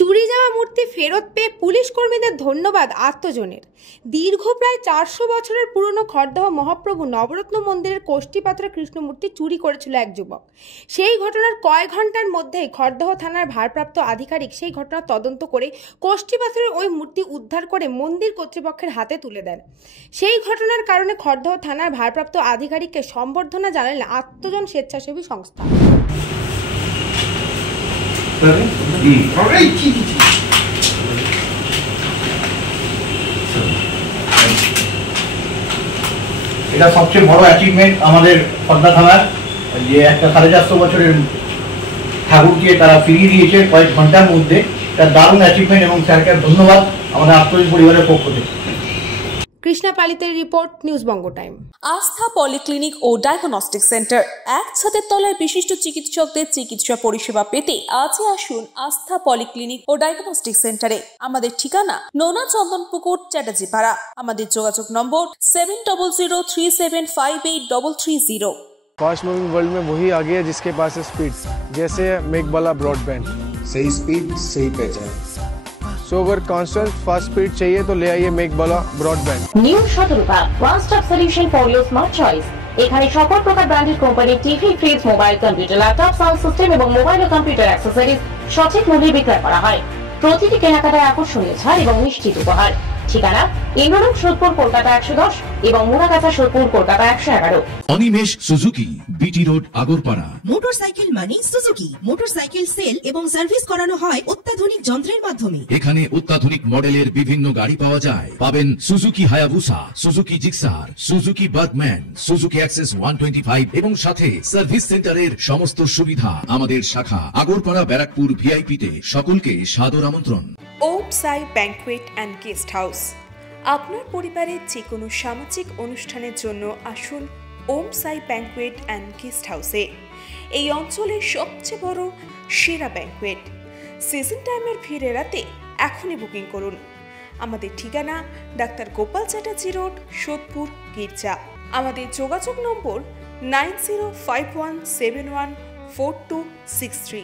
চুরি যাওয়া মূর্তি ফেরত পেয়ে পুলিশ কর্মীদের ধন্যবাদ আত্মজনের। দীর্ঘ প্রায় 400 বছরের পুরনো খড়দহ মহাপ্রভু নবরত্ন মন্দিরের কোষ্ঠীপাথরে কৃষ্ণমূর্তি চুরি করেছিল এক যুবক। সেই ঘটনার কয়েক ঘন্টার মধ্যেই খড়দহ থানার ভারপ্রাপ্ত আধিকারিক সেই ঘটনা তদন্ত করে কোষ্ঠীপাথরের ওই মূর্তি উদ্ধার করে মন্দির কর্তৃপক্ষের হাতে তুলে দেন। সেই ঘটনার কারণে খড়দহ থানার ভারপ্রাপ্ত আধিকারিককে সম্বর্ধনা জানালেন আত্মজন স্বেচ্ছাসেবী সংস্থা। এটা সবচেয়ে বড় অ্যাচিভমেন্ট আমাদের খড়দা থানার, যে একটা 450 বছরের ঠাকুরকে তারা ফিরিয়ে দিয়েছে কয়েক ঘন্টার মধ্যে। এটা দারুণ অ্যাচিভমেন্ট এবং স্যারকে ধন্যবাদ আমাদের আত্মজীব পরিবারের পক্ষ থেকে। কৃষ্ণা পালিতের রিপোর্ট, নিউজ বঙ্গ টাইম। আস্থা পলিক্লিনিক ও ডায়াগনস্টিক সেন্টার, এক ছাদের তলায় বিশিষ্ট চিকিৎসকদের চিকিৎসা পরিষেবা পেতে আজই আসুন আস্থা পলিক্লিনিক ও ডায়াগনস্টিক সেন্টারে। আমাদের ঠিকানা নোনা চন্দনপুকুর, চ্যাটার্জিপাড়া। আমাদের যোগাযোগ নম্বর 7003758330। फास्ट मूविंग वर्ल्ड में वही आगे है जिसके पास है स्पीड, जैसे मेघबाला ब्रॉडबैंड। सही स्पीड सही पहचान। सो अगर कांस्टेंट फास्ट स्पीड चाहिए तो ले आइए Meghbala broadband. New Shatarupa one stop solution for your smart choice. এখানে সকল প্রকার ব্র্যান্ডেড কোম্পানির TV, fridge, mobile, computer, laptop, sound system এবং মোবাইল ও কম্পিউটার অ্যাক্সেসরিজ সঠিক মূল্যে বিক্রয় করা হয়। প্রতিটি কেনাকাটায় আকর্ষণীয় ছাড় এবং নিশ্চিত উপহার। ঠিকানা ইন্দ্রনগর, সোদপুর, কলকাতা 110 এবং Muragachha, Sodepur, Kolkata 111। Animesh Suzuki, BT road, Agarpara. Motorcycle মানে সুজুকি। মোটরসাইকেল সেল এবং সার্ভিস করানো হয় অত্যাধুনিক যন্ত্রের মাধ্যমে। এখানে অত্যাধুনিক মডেলের বিভিন্ন গাড়ি পাওয়া যায়। পাবেন Suzuki Hayabusa, Suzuki Gixxer, Suzuki Bergman, Suzuki access 125 এবং সাথে সার্ভিস সেন্টারের সমস্ত সুবিধা। আমাদের শাখা আগরপাড়া, ব্যারাকপুর ভিআইপি তে। সকলকে সাদর আমন্ত্রণ। ওম সাই ব্যাংকুয়েট অ্যান্ড গেস্ট হাউস। আপনার পরিবারের যে কোনো সামাজিক অনুষ্ঠানের জন্য আসুন ওম সাই ব্যাংকুয়েট অ্যান্ড গেস্ট হাউসে। এই অঞ্চলের সবচেয়ে বড় সেরা ব্যাংকুয়েট। সিজন টাইমের ভিড় এড়াতে এখনই বুকিং করুন। আমাদের ঠিকানা ডাক্তার গোপাল চ্যাটার্জি রোড, সোদপুর, গির্জা। আমাদের যোগাযোগ নম্বর 9051714263।